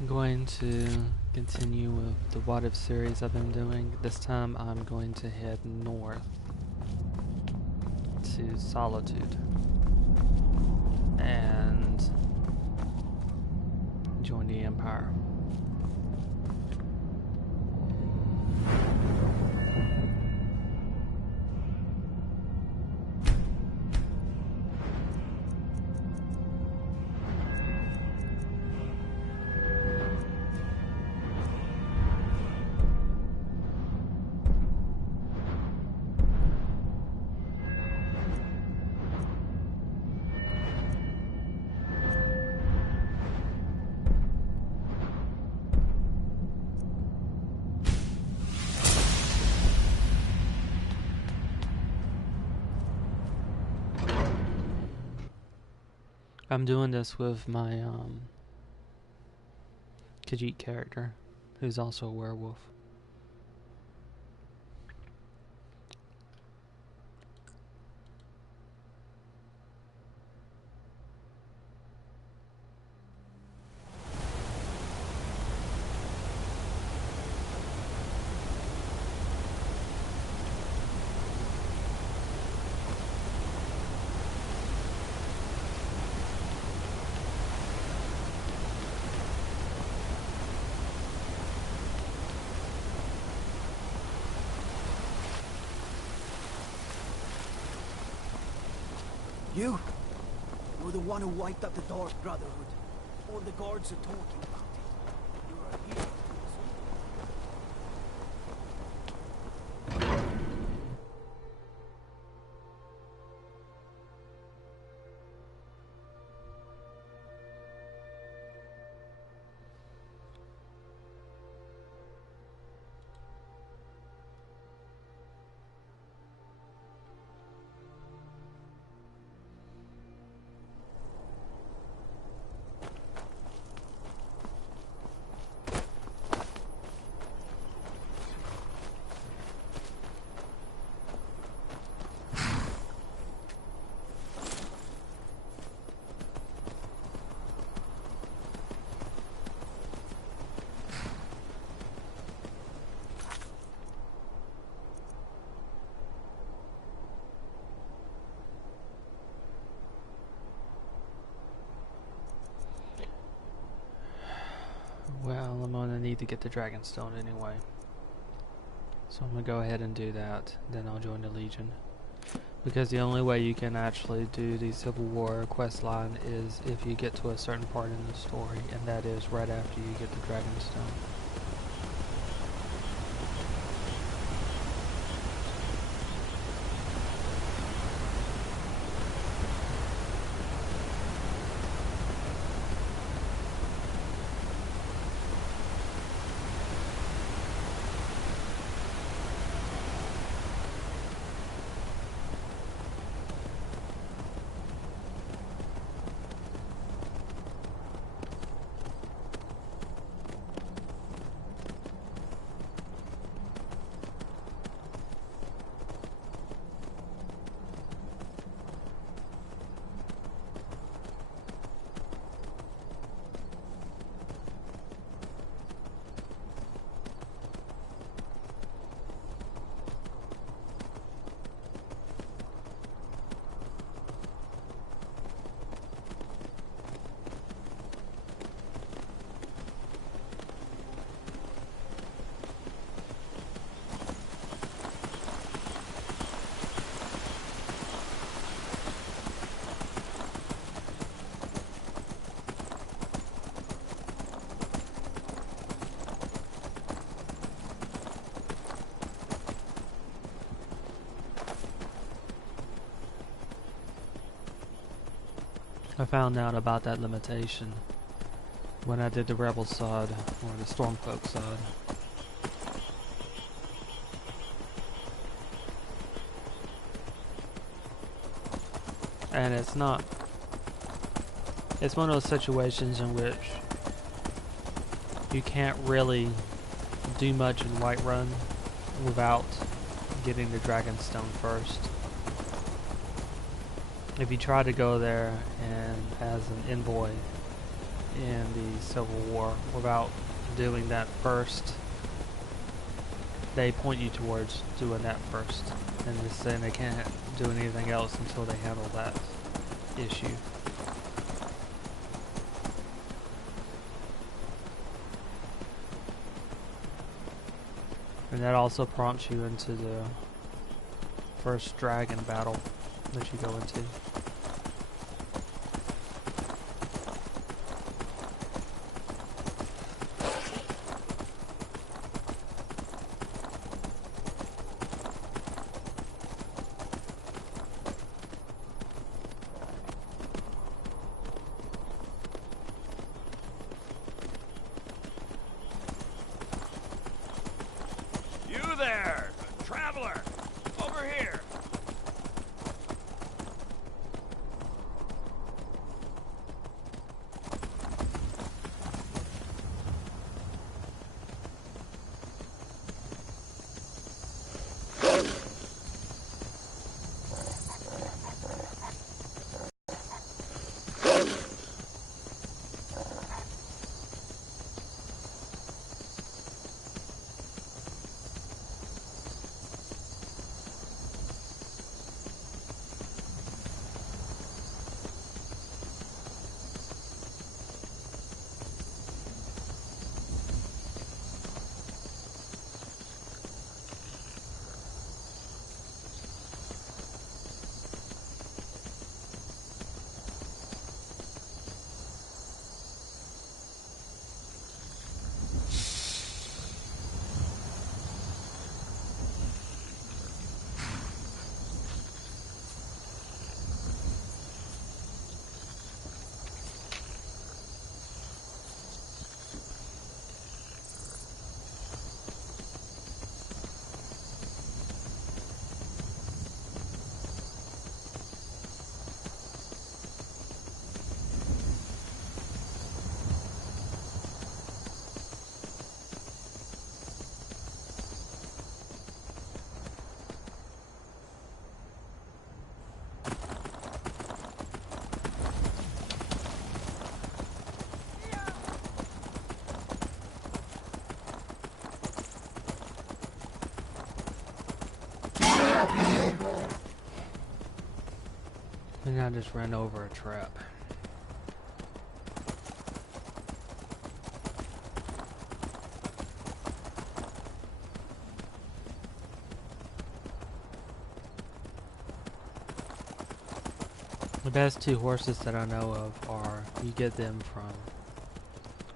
I'm going to continue with the What If series I've been doing. This time I'm going to head north to Solitude and join the Empire. I'm doing this with my Khajiit character, who's also a werewolf. You're the one who wiped out the Dark Brotherhood. All the guards are talking about it. You're a hero. Well, I'm gonna need to get the Dragonstone anyway. So I'm gonna go ahead and do that, then I'll join the Legion. Because the only way you can actually do the Civil War quest line is if you get to a certain part in the story, and that is right after you get the Dragonstone. I found out about that limitation when I did the Rebel side, or the Stormcloak side. And it's one of those situations in which you can't really do much in Whiterun without getting the Dragonstone first. If you try to go there and as an envoy, in the Civil War without doing that first. They point you towards doing that first, and just saying they can't do anything else until they handle that issue. And that also prompts you into the first dragon battle that you go into. And I just ran over a trap. The best two horses that I know of are, you get them from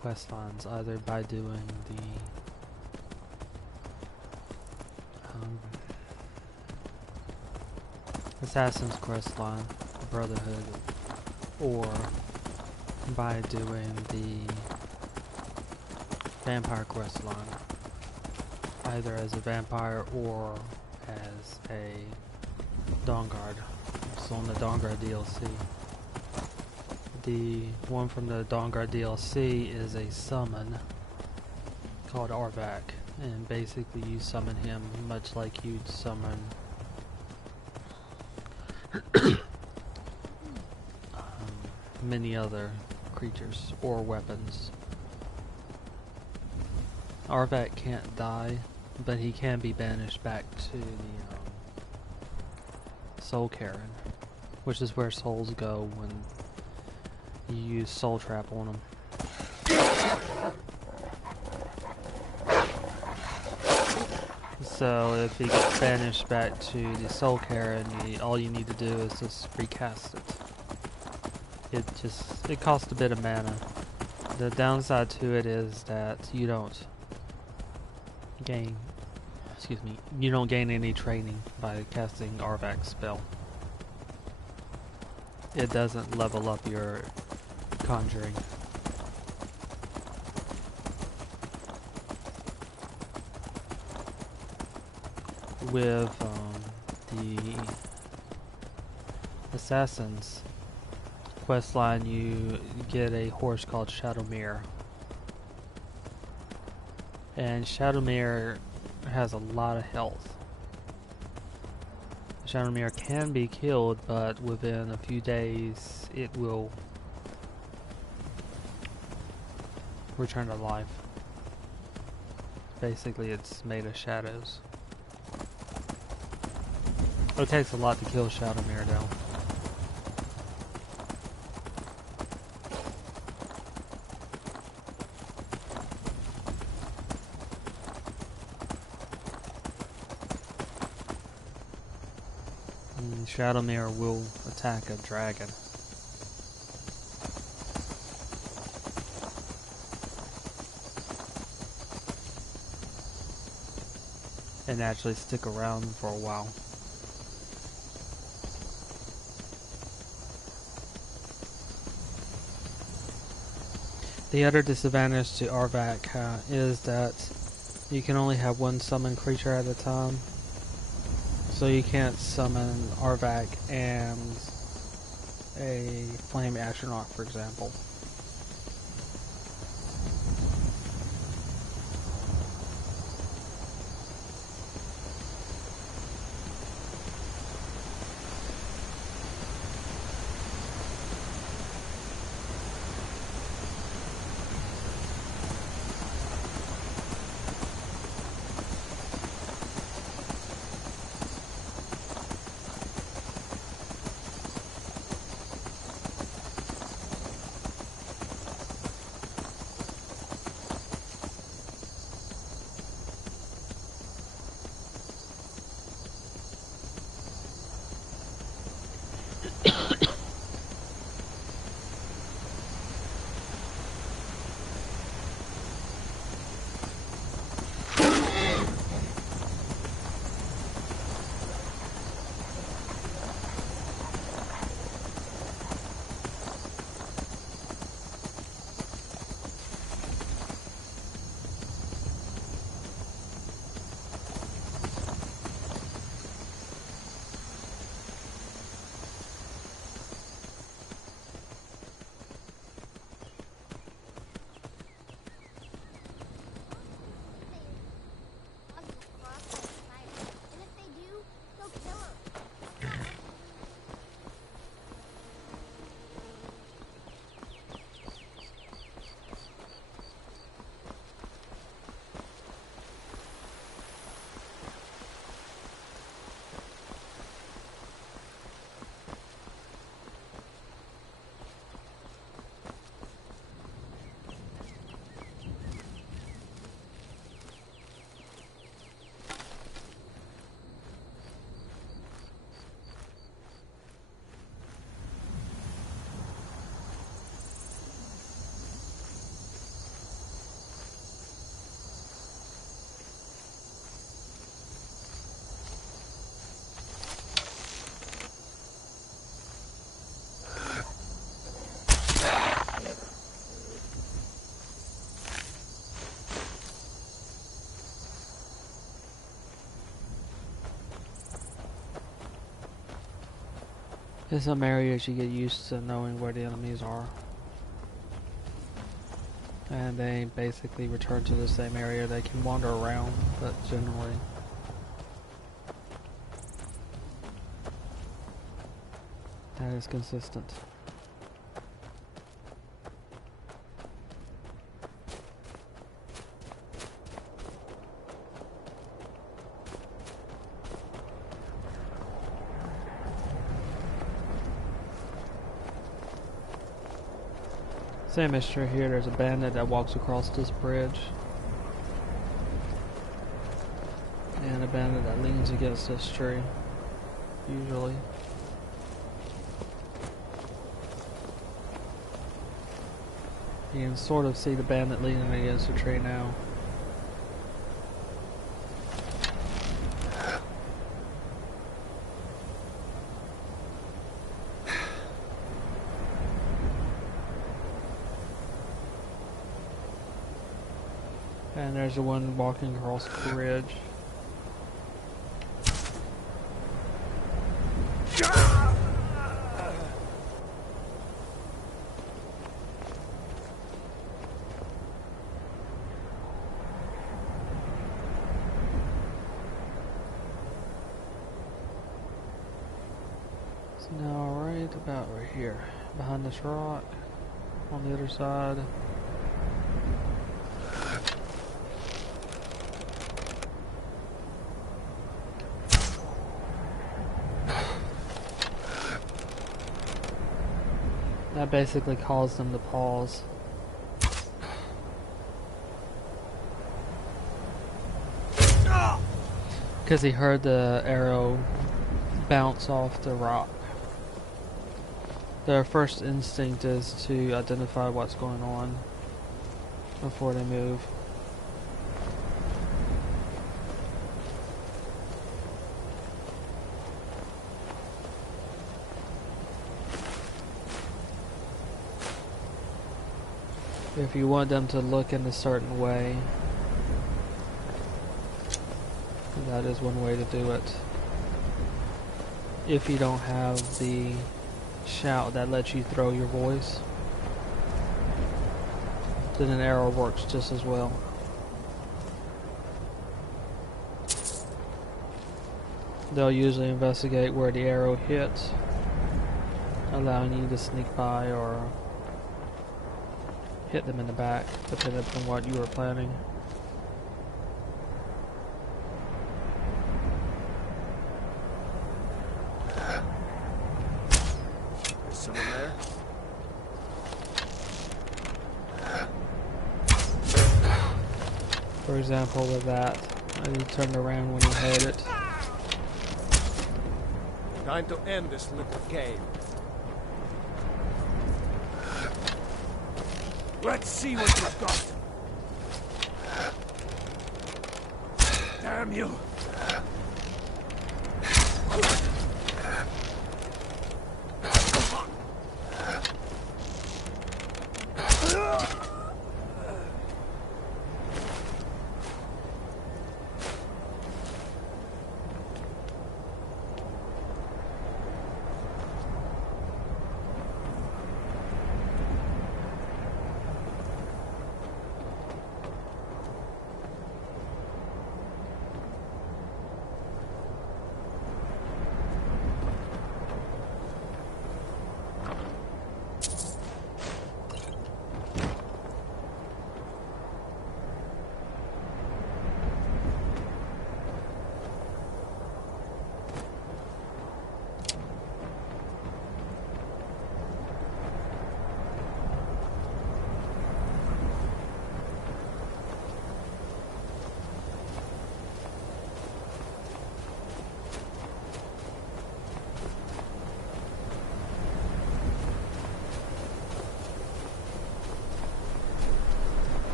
quest lines, either by doing the Assassin's quest line, Brotherhood, or by doing the Vampire quest line, either as a vampire or as a Dawnguard. It's on the Dawnguard DLC. The one from the Dawnguard DLC is a summon called Arvak, and basically you summon him much like you'd summon many other creatures or weapons. Arvak can't die, but he can be banished back to the Soul Cairn, which is where souls go when you use Soul Trap on them. So if he gets banished back to the Soul Cairn, all you need to do is just recast it. It costs a bit of mana. The downside to it is that you don't gain any training by casting Arvak's spell. It doesn't level up your conjuring. With the Assassin's questline, you get a horse called Shadowmere. And Shadowmere has a lot of health. Shadowmere can be killed, but within a few days it will return to life. Basically, it's made of shadows. It takes a lot to kill Shadowmere, though. Shadowmere will attack a dragon. And actually stick around for a while. The other disadvantage to Arvac is that you can only have one summoned creature at a time. So you can't summon Arvac and a Flame Astronaut, for example. In some areas you get used to knowing where the enemies are. And they basically return to the same area. They can wander around, but generally that is consistent. Same is true here. There's a bandit that walks across this bridge. And a bandit that leans against this tree. Usually. You can sort of see the bandit leaning against the tree now. And there's the one walking across the bridge. It's now right about right here, behind this rock, on the other side. That basically caused them to pause. Because he heard the arrow bounce off the rock. Their first instinct is to identify what's going on before they move. If you want them to look in a certain way, that is one way to do it. If you don't have the shout that lets you throw your voice, then an arrow works just as well. They'll usually investigate where the arrow hits, allowing you to sneak by or hit them in the back, depending upon what you were planning. Is someone there? For example, with that, you turned around when you heard it. Time to end this little game. Let's see what you've got. Damn you.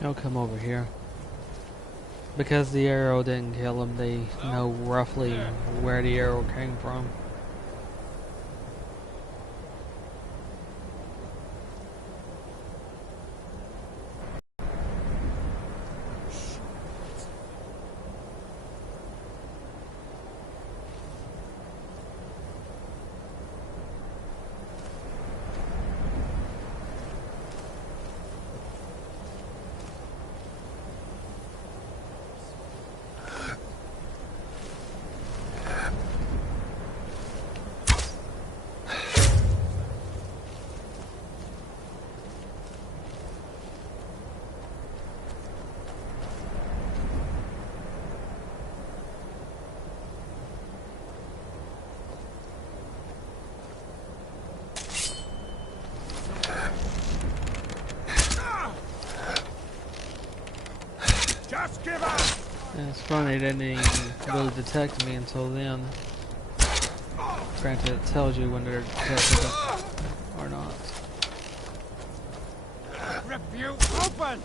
They'll come over here. Because the arrow didn't kill him, they know roughly where the arrow came from. funny, it didn't even really detect me until then. Granted, it tells you when they're detected or not. Rip you open!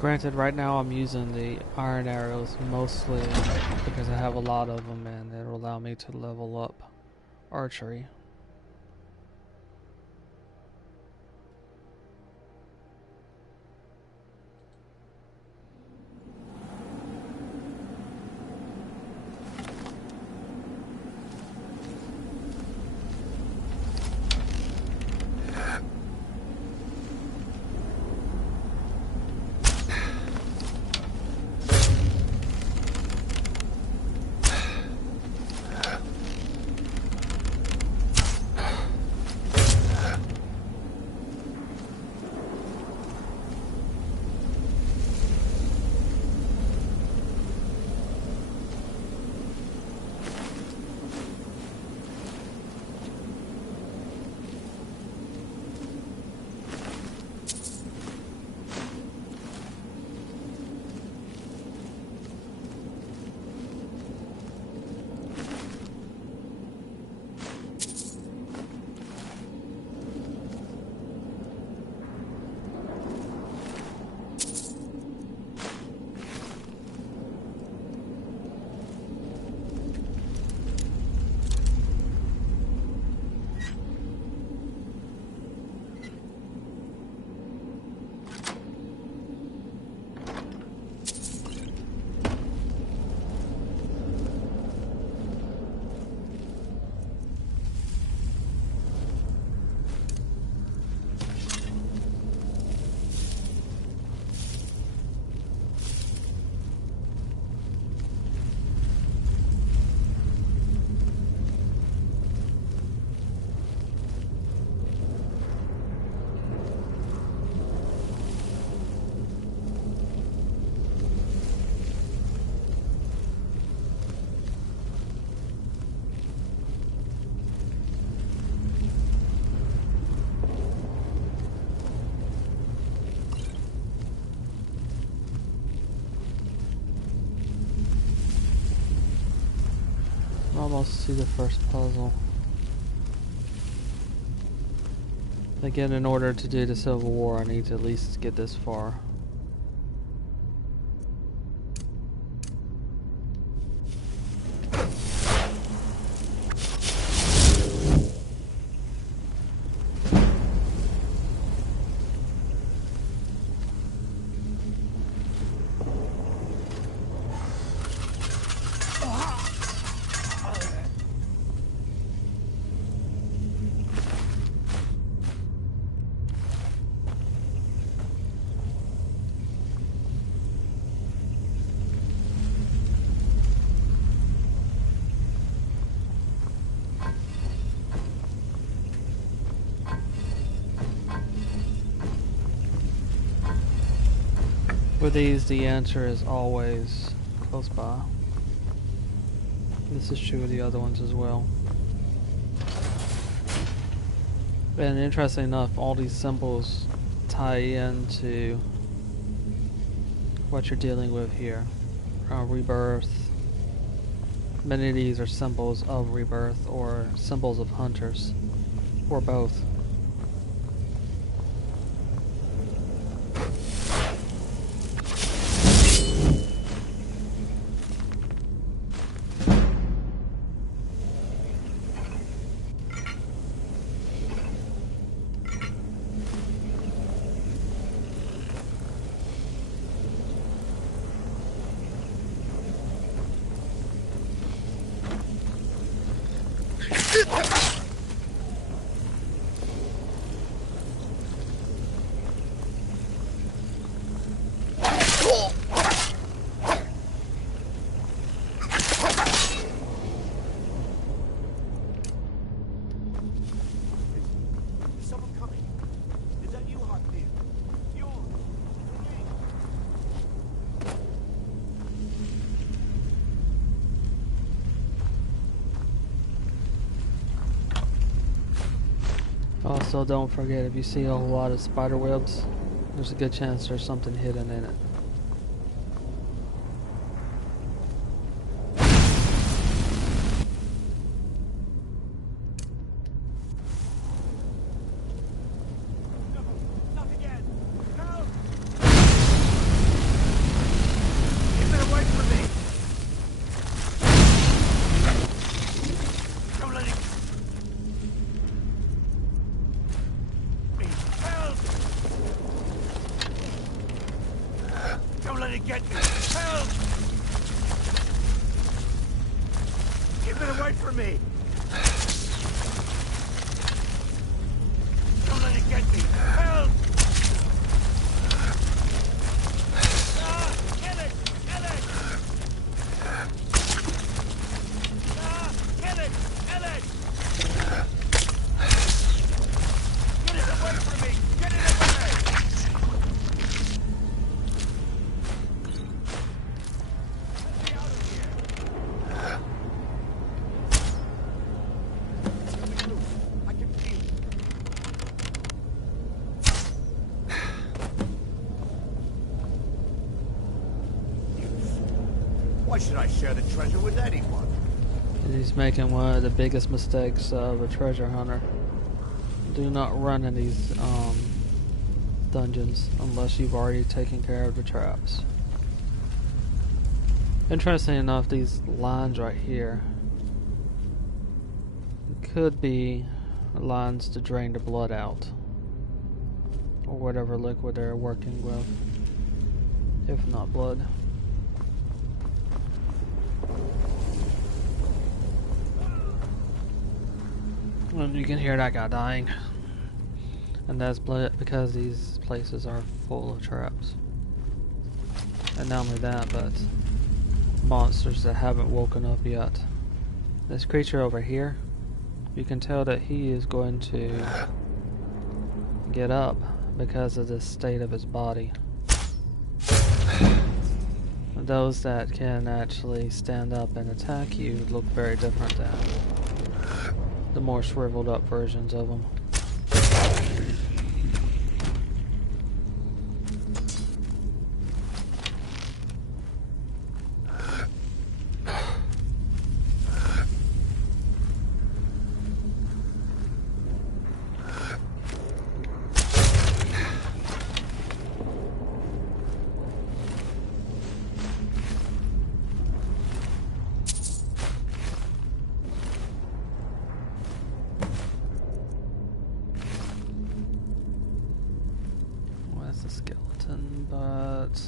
Granted, right now I'm using the iron arrows mostly because I have a lot of them and it'll allow me to level up archery. Almost to the first puzzle. Again, in order to do the Civil War, I need to at least get this far. For these, the answer is always close by. This is true of the other ones as well. And interesting enough, all these symbols tie into what you're dealing with here. Rebirth. Many of these are symbols of rebirth or symbols of hunters, or both. Also, don't forget, if you see a whole lot of spider webs, there's a good chance there's something hidden in it. Why should I share the treasure with anyone? And he's making one of the biggest mistakes of a treasure hunter. Do not run in these dungeons unless you've already taken care of the traps. Interesting enough, these lines right here could be lines to drain the blood out, or whatever liquid they're working with, if not blood. And you can hear that guy dying, and that's because these places are full of traps. And not only that, but monsters that haven't woken up yet. This creature over here, you can tell that he is going to get up because of the state of his body. Those that can actually stand up and attack you look very different than the more shriveled up versions of them.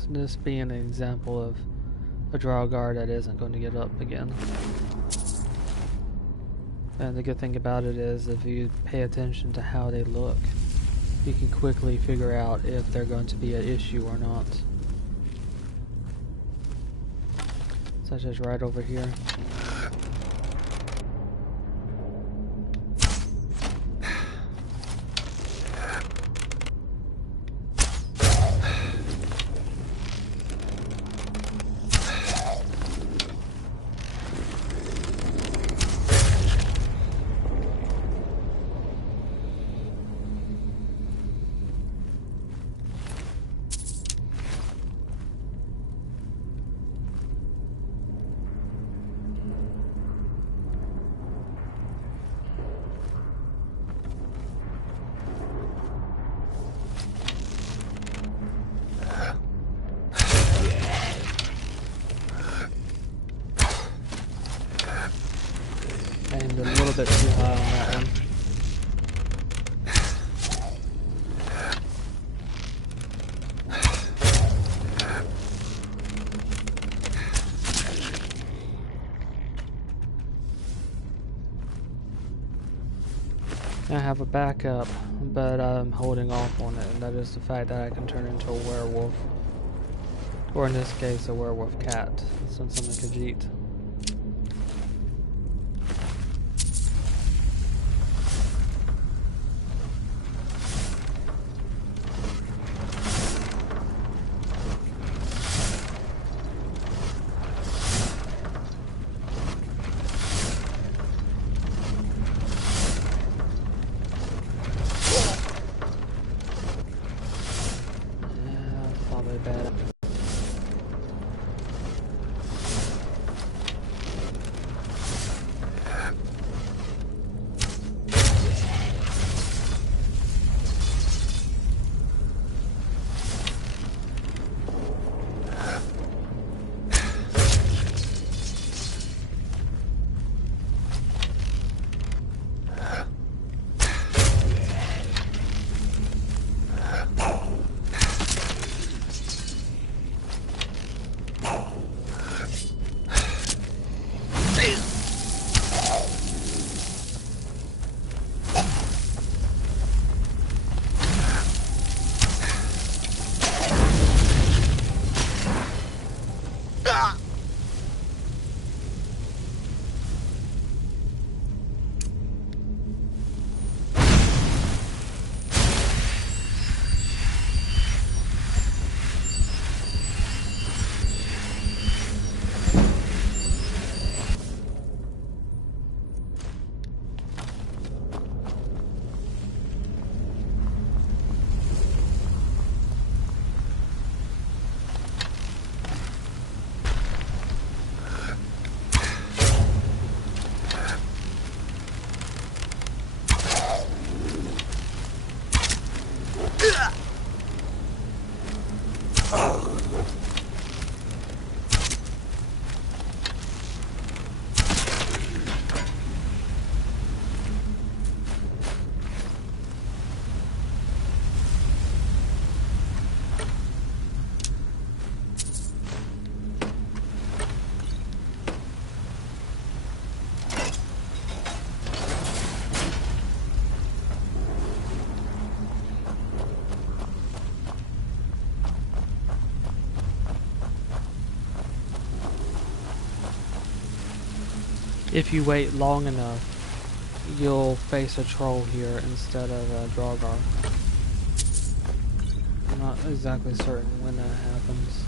This being an example of a draw guard that isn't going to get up again. And the good thing about it is, if you pay attention to how they look, you can quickly figure out if they're going to be an issue or not. Such as right over here. Aimed a little bit too high on that one. I have a backup, but I'm holding off on it, and that is the fact that I can turn into a werewolf. Or in this case, a werewolf cat, since I'm a Khajiit. that. If you wait long enough, you'll face a troll here instead of a Draugr. I'm not exactly certain when that happens,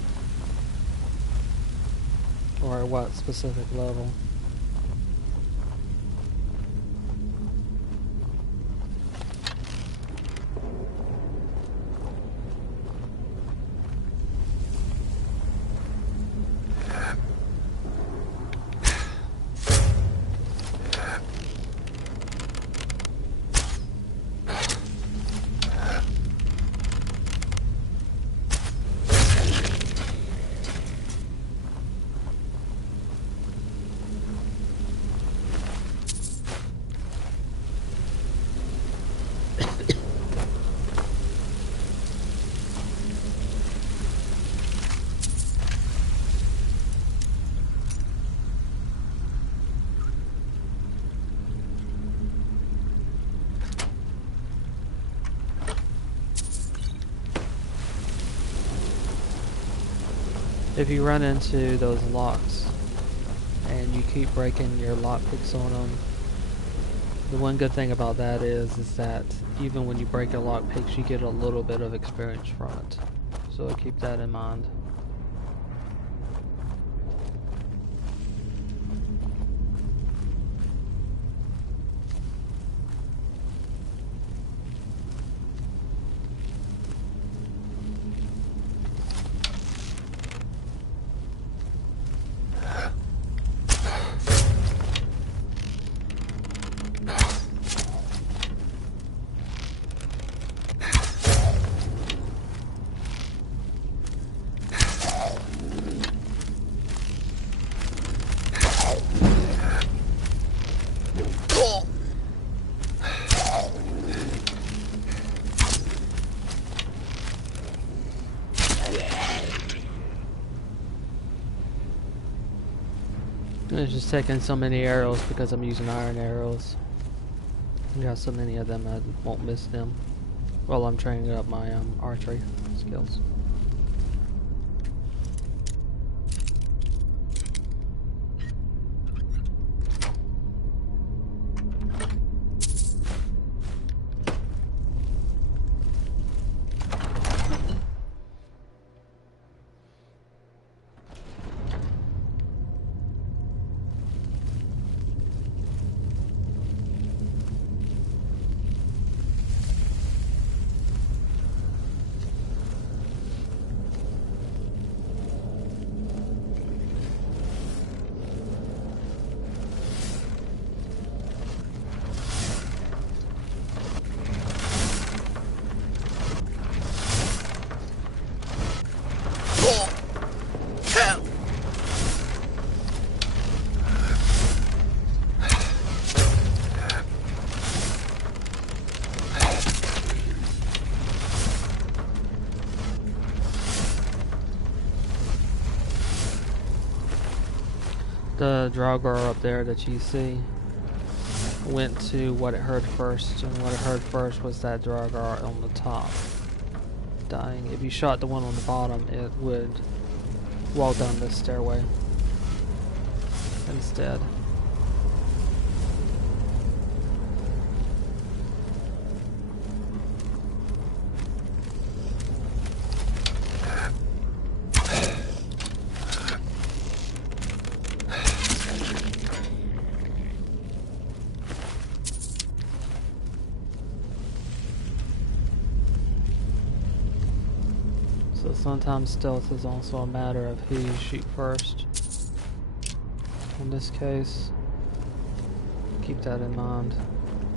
or at what specific level. If you run into those locks and you keep breaking your lockpicks on them, the one good thing about that is that even when you break your lockpicks, you get a little bit of experience from it. So keep that in mind. It's just taking so many arrows because I'm using iron arrows. I got so many of them I won't miss them while I'm training up my archery skills. The Draugr up there that you see went to what it heard first, and what it heard first was that Draugr on the top dying. If you shot the one on the bottom, it would walk down this stairway instead. So sometimes stealth is also a matter of who you shoot first. In this case, keep that in mind,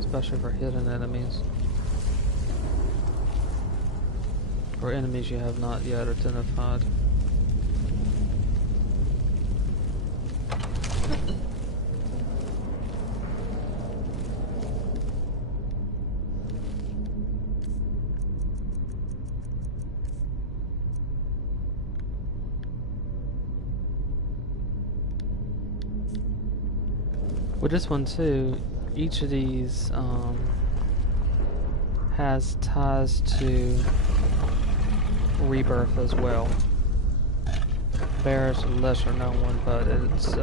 especially for hidden enemies. Or enemies you have not yet identified. With this one too, each of these has ties to Rebirth as well. Bear is a lesser known one, but it's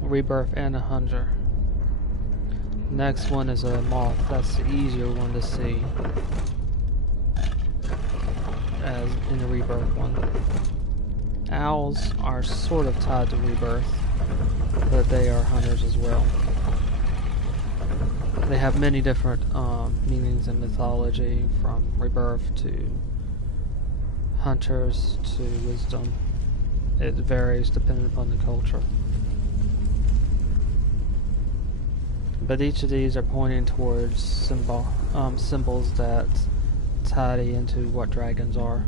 Rebirth and a Hunter. Next one is a Moth. That's the easier one to see as in the Rebirth one. Owls are sort of tied to Rebirth, but they are hunters as well. They have many different meanings in mythology, from rebirth to hunters to wisdom. It varies depending upon the culture. But each of these are pointing towards symbols that tie into what dragons are.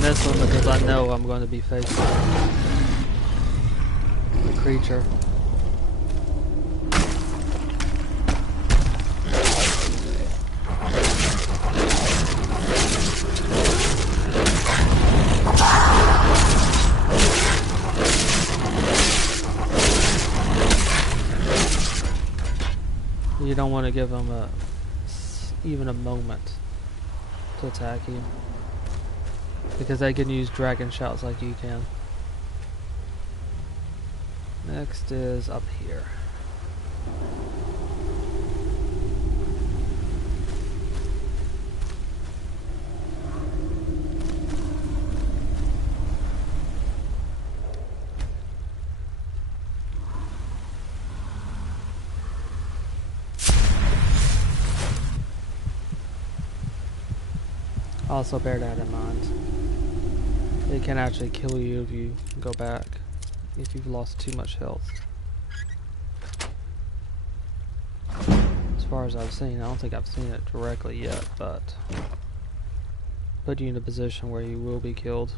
This one because I know I'm going to be facing the creature. You don't want to give them even a moment to attack you, because they can use dragon shouts like you can. Next is up here. Also bear that in mind. It can actually kill you if you go back, if you've lost too much health. As far as I've seen, I don't think I've seen it directly yet, but put you in a position where you will be killed.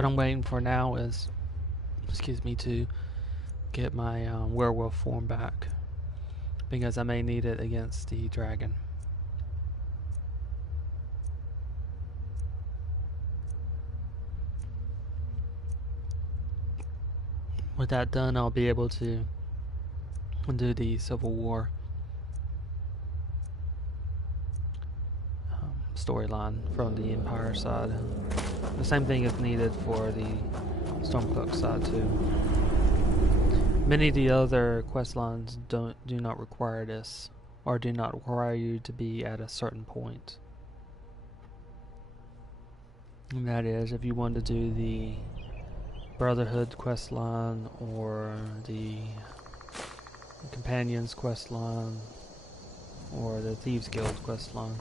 What I'm waiting for now is, excuse me, to get my werewolf form back, because I may need it against the dragon. With that done, I'll be able to do the Civil War storyline from the Empire side. The same thing is needed for the Stormcloak side too. Many of the other quest lines do not require this, or do not require you to be at a certain point. And that is, if you want to do the Brotherhood quest line or the Companions quest line or the Thieves Guild quest line.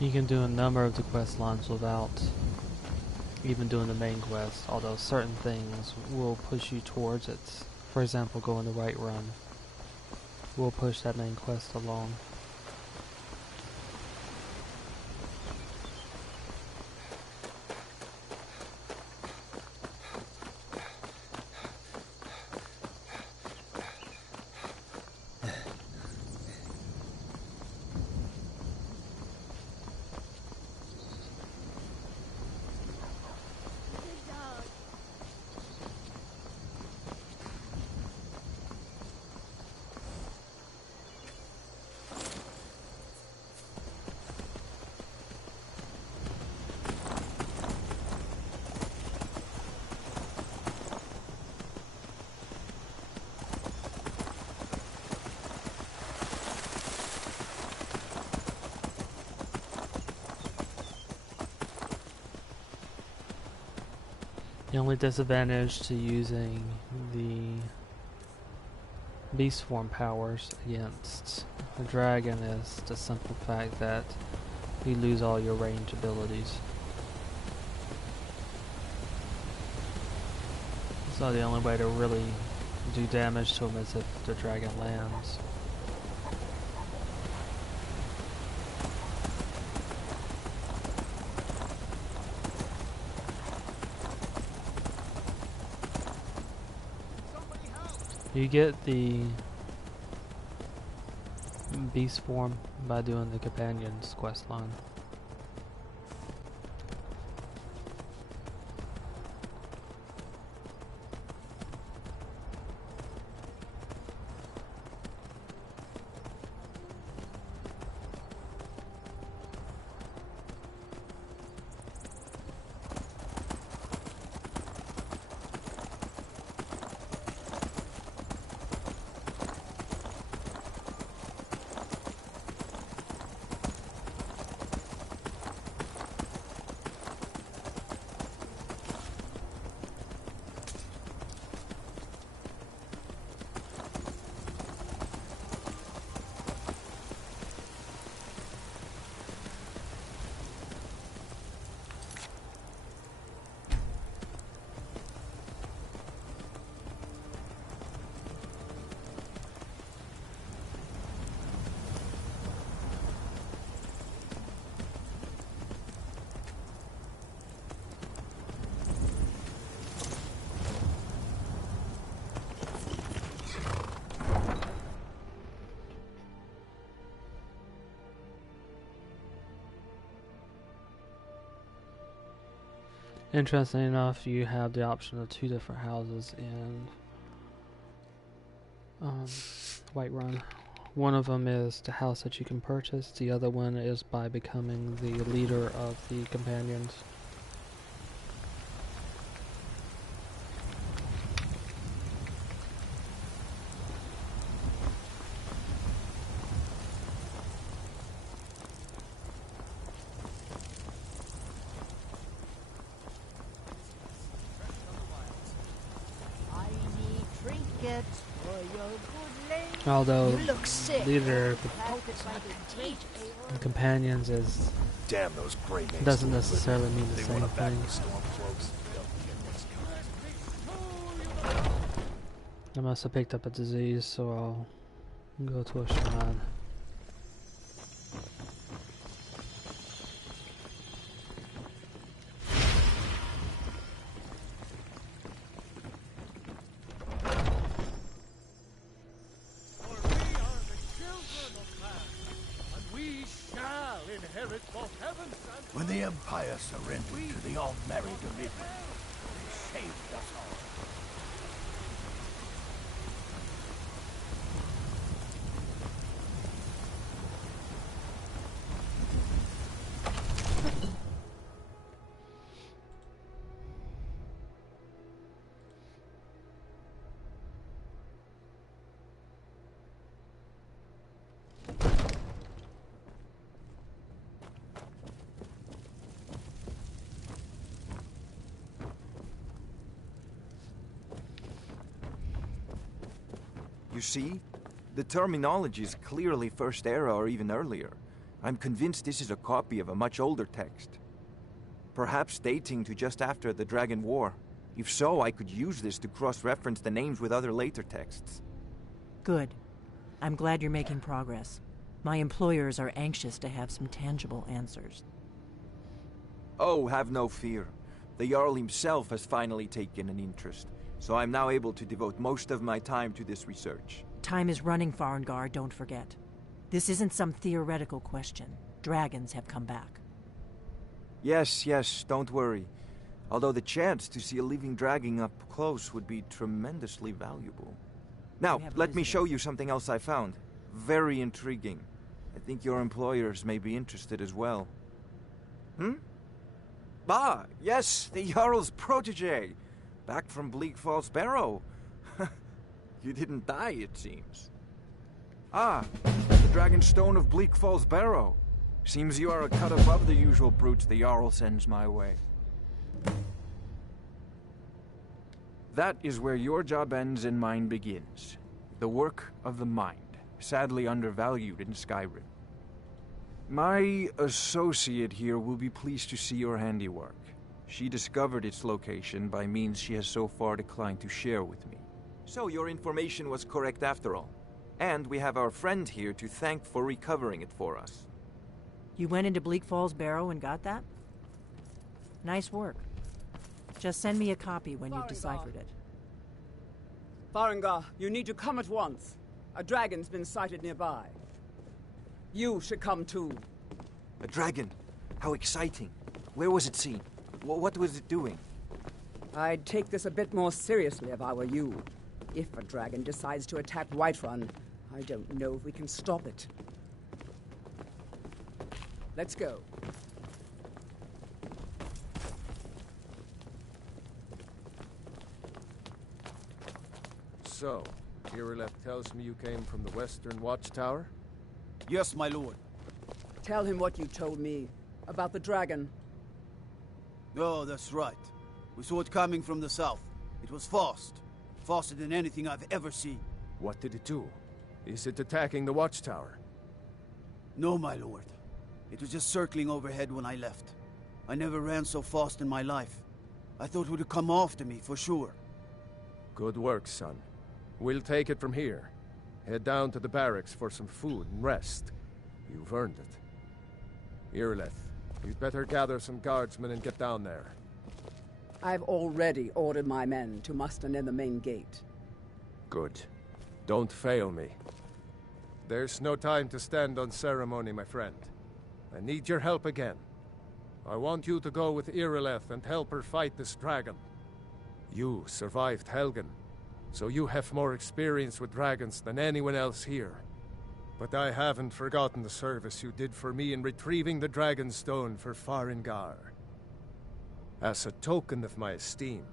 You can do a number of the quest lines without even doing the main quest, although certain things will push you towards it. For example, going the right run will push that main quest along. The only disadvantage to using the beast form powers against the dragon is the simple fact that you lose all your range abilities. So the only way to really do damage to him is if the dragon lands. You get the beast form by doing the Companions quest line. Interesting enough, you have the option of 2 different houses in Whiterun. One of them is the house that you can purchase. The other one is by becoming the leader of the companions. Although leader the companions is Damn those gray names. doesn't necessarily mean the same thing. I must have picked up a disease, so I'll go to a shrine. When the Empire surrendered to the unmarried Dominion, they saved us all. You see? The terminology is clearly First Era or even earlier. I'm convinced this is a copy of a much older text. Perhaps dating to just after the Dragon War. If so, I could use this to cross-reference the names with other later texts. Good. I'm glad you're making progress. My employers are anxious to have some tangible answers. Oh, have no fear. The Jarl himself has finally taken an interest, so I'm now able to devote most of my time to this research. Time is running, Farengar, don't forget. This isn't some theoretical question. Dragons have come back. Yes, don't worry. Although the chance to see a living dragon up close would be tremendously valuable. Now, let me show you something else I found. Very intriguing. I think your employers may be interested as well. Ah, yes, the Jarl's protege. Back from Bleak Falls Barrow. You didn't die, it seems. Ah, the Dragon Stone of Bleak Falls Barrow. Seems you are a cut above the usual brutes the Jarl sends my way. That is where your job ends and mine begins. The work of the mind, sadly undervalued in Skyrim. My associate here will be pleased to see your handiwork. She discovered its location by means she has so far declined to share with me. So your information was correct after all. And we have our friend here to thank for recovering it for us. You went into Bleak Falls Barrow and got that? Nice work. Just send me a copy when you've deciphered it. Farengar, you need to come at once. A dragon's been sighted nearby. You should come too. A dragon? How exciting. Where was it seen? What was it doing? I'd take this a bit more seriously if I were you. If a dragon decides to attack Whiterun, I don't know if we can stop it. Let's go. So, Irileth tells me you came from the Western Watchtower? Yes, my lord. Tell him what you told me about the dragon. Oh, that's right. We saw it coming from the south. It was fast. Faster than anything I've ever seen. What did it do? Is it attacking the Watchtower? No, my lord. It was just circling overhead when I left. I never ran so fast in my life. I thought it would come after me, for sure. Good work, son. We'll take it from here. Head down to the barracks for some food and rest. You've earned it. Irileth, you'd better gather some guardsmen and get down there. I've already ordered my men to muster near the main gate. Good. Don't fail me. There's no time to stand on ceremony, my friend. I need your help again. I want you to go with Irileth and help her fight this dragon. You survived Helgen, so you have more experience with dragons than anyone else here. But I haven't forgotten the service you did for me in retrieving the dragon stone for Farengar. As a token of my esteem,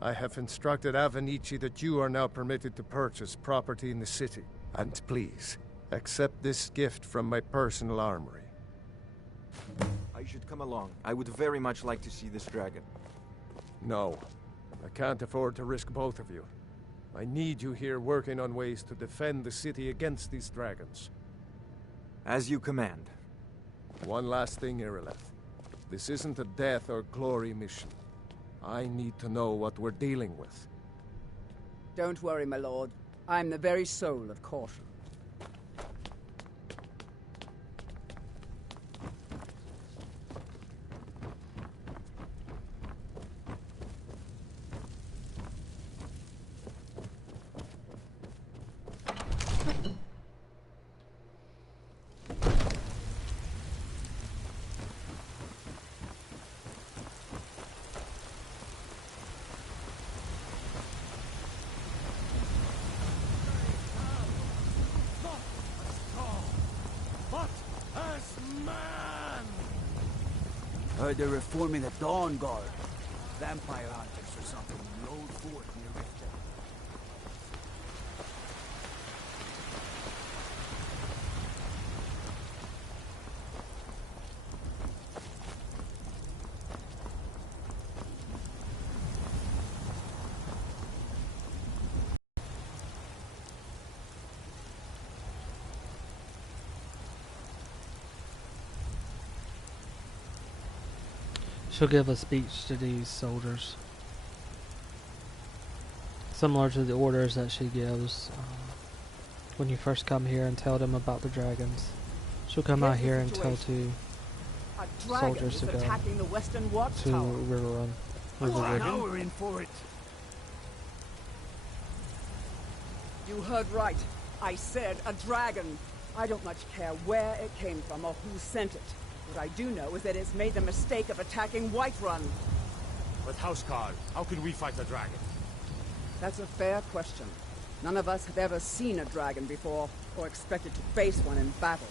I have instructed Avenici that you are now permitted to purchase property in the city. And please, accept this gift from my personal armory. I should come along. I would very much like to see this dragon. No, I can't afford to risk both of you. I need you here working on ways to defend the city against these dragons. As you command. One last thing, Irileth. This isn't a death or glory mission. I need to know what we're dealing with. Don't worry, my lord. I'm the very soul of caution. Heard they're reforming the Dawn Guard. Vampire hunters or something. Load fort near Richter. She'll give a speech to these soldiers, similar to the orders that she gives when you first come here and tell them about the dragons. She'll come out here and tell two soldiers to go attacking the Western to Watchtower. River Run. Now we're in for it. You heard right. I said a dragon. I don't much care where it came from or who sent it. What I do know is that it's made the mistake of attacking Whiterun. But Houseguard, how can we fight the dragon? That's a fair question. None of us have ever seen a dragon before, or expected to face one in battle.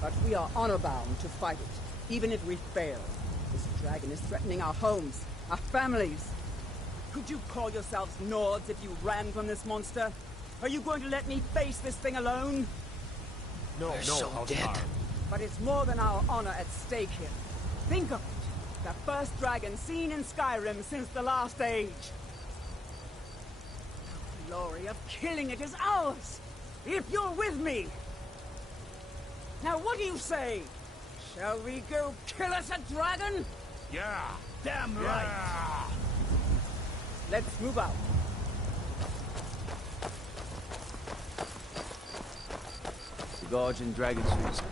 But we are honor-bound to fight it, even if we fail. This dragon is threatening our homes, our families. Could you call yourselves Nords if you ran from this monster? Are you going to let me face this thing alone? No, Houseguard. But it's more than our honor at stake here. Think of it. The first dragon seen in Skyrim since the last age. The glory of killing it is ours, if you're with me. Now what do you say? Shall we go kill us a dragon? Yeah! Damn right. Let's move out. The guards in dragon suits.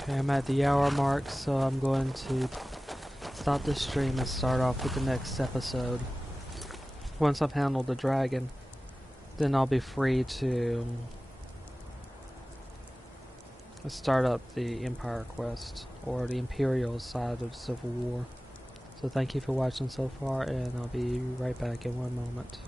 Okay, I'm at the hour mark, so I'm going to stop this stream and start off with the next episode. Once I've handled the dragon, then I'll be free to start up the Empire quest, or the Imperial side of Civil War. So thank you for watching so far, and I'll be right back in one moment.